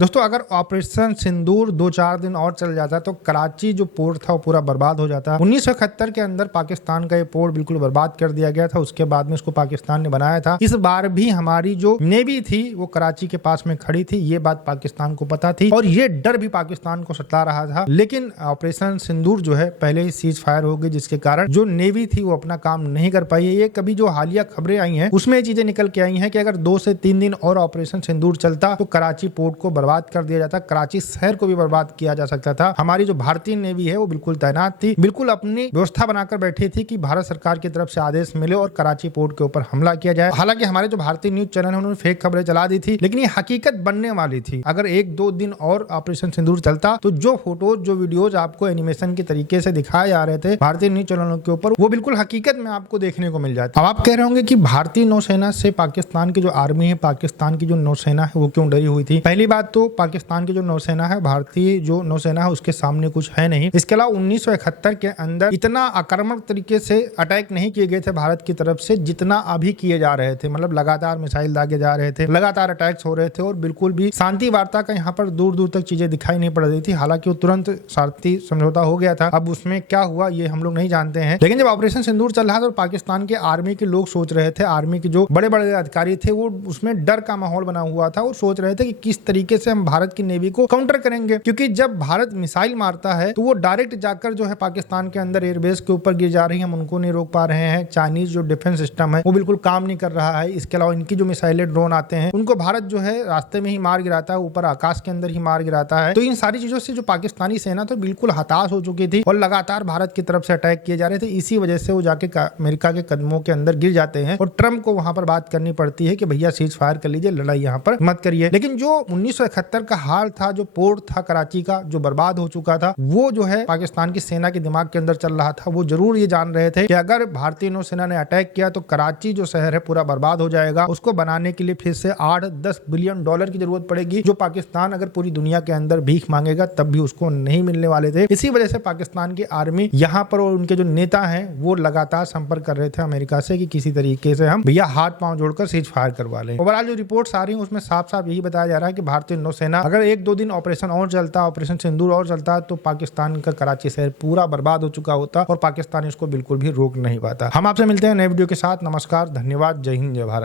दोस्तों अगर ऑपरेशन सिंदूर 2-4 दिन और चल जाता तो कराची जो पोर्ट था वो पूरा बर्बाद हो जाता। 1971 के अंदर पाकिस्तान का ये पोर्ट बिल्कुल बर्बाद कर दिया गया था। उसके बाद में इसको पाकिस्तान ने बनाया था। इस बार भी हमारी जो नेवी थी वो कराची के पास में खड़ी थी। ये बात पाकिस्तान को पता थी और ये डर भी पाकिस्तान को सता रहा था। लेकिन ऑपरेशन सिंदूर जो है पहले ही सीज फायर हो गई, जिसके कारण जो नेवी थी वो अपना काम नहीं कर पाई है। ये कभी जो हालिया खबरें आई हैं उसमें ये चीजें निकल के आई हैं कि अगर 2 से 3 दिन और ऑपरेशन सिंदूर चलता तो कराची पोर्ट को बर्बाद कर दिया जाता, कराची शहर को भी बर्बाद किया जा सकता था। हमारी जो भारतीय नेवी है वो बिल्कुल तैनात थी, बिल्कुल अपनी व्यवस्था बनाकर बैठी थी कि भारत सरकार की तरफ से आदेश मिले और कराची पोर्ट के ऊपर हमला किया जाए। हालांकि हमारे जो भारतीय न्यूज चैनल है उन्होंने फेक खबरें चला दी थी, लेकिन ये हकीकत बनने वाली थी। अगर 1-2 दिन और ऑपरेशन सिंदूर चलता तो जो फोटोज जो वीडियोज आपको एनिमेशन के तरीके से दिखाए जा रहे थे भारतीय न्यूज चैनलों के ऊपर, वो बिल्कुल हकीकत में आपको देखने को मिल जाता। अब आप कह रहे होंगे कि भारतीय नौसेना से पाकिस्तान की जो आर्मी है, पाकिस्तान की जो नौसेना है वो क्यों डरी हुई थी। पहली बात तो पाकिस्तान की जो नौसेना है, भारतीय जो नौसेना है उसके सामने कुछ है नहीं। इसके अलावा 1971 के अंदर इतना आक्रामक तरीके से अटैक नहीं किए गए थे भारत की तरफ से जितना अभी किए जा रहे थे। मतलब लगातार मिसाइल दागे जा रहे थे, लगातार अटैक्स हो रहे थे और बिल्कुल भी शांति वार्ता का यहाँ पर दूर दूर तक चीजें दिखाई नहीं पड़ रही थी। हालांकि वो तुरंत शांति समझौता हो गया था। अब उसमें क्या हुआ ये हम लोग नहीं जानते हैं, लेकिन जब ऑपरेशन सिंदूर चल रहा था तो पाकिस्तान के आर्मी के लोग सोच रहे थे, आर्मी के जो बड़े बड़े अधिकारी थे वो उसमें डर का माहौल बना हुआ था। वो सोच रहे थे कि किस तरीके से हम भारत की नेवी को काउंटर करेंगे, क्योंकि जब भारत मिसाइल मारता है तो वो डायरेक्ट जाकर जो है पाकिस्तान के अंदर एयरबेस के ऊपर गिर जा रही है, हम उनको नहीं रोक पा रहे हैं। चाइनीज जो डिफेंस सिस्टम है वो बिल्कुल काम नहीं कर रहा है। इसके अलावा इनकी जो मिसाइलें ड्रोन आते हैं उनको भारत जो है रास्ते में ही मार गिराता है, ऊपर आकाश के अंदर ही मार गिराता है। तो इन सारी चीजों से जो पाकिस्तानी सेना तो बिल्कुल हताश हो चुकी थी और लगातार भारत की तरफ से अटैक किए जा रहे थे। इसी वजह से वो जाके अमेरिका के कदमों के अंदर गिर जाते हैं और ट्रंप को वहां पर बात करनी पड़ती है कि भैया सीज फायर कर लीजिए, लड़ाई यहाँ पर मत करिए। लेकिन जो 1971 का हाल था, जो पोर्ट था कराची का जो बर्बाद हो चुका था, वो जो है पाकिस्तान की सेना के दिमाग के अंदर चल रहा था। वो जरूर ये जान रहे थे कि अगर भारतीय नौसेना ने अटैक किया तो कराची जो शहर है पूरा बर्बाद हो जाएगा। उसको बनाने के लिए फिर से 8-10 बिलियन डॉलर की जरूरत पड़ेगी, जो पाकिस्तान अगर पूरी दुनिया के अंदर भीख मांगेगा तब भी उसको नहीं मिलने वाले थे। इसी वजह से पाकिस्तान की आर्मी यहाँ पर और उनके जो नेता हैं वो लगातार संपर्क कर रहे थे अमेरिका से कि किसी तरीके से हम भैया हाथ पांव जोड़कर सीज फायर करवा लें। ओवरऑल जो रिपोर्ट्स आ रही है उसमें साफ साफ यही बताया जा रहा है कि भारतीय नौसेना अगर 1-2 दिन ऑपरेशन और चलता, ऑपरेशन सिंदूर और चलता तो पाकिस्तान का कराची शहर पूरा बर्बाद हो चुका होता और पाकिस्तान इसको बिल्कुल भी रोक नहीं पाता। हम आपसे मिलते हैं नए वीडियो के साथ। नमस्कार, धन्यवाद, जय हिंद, जय भारत।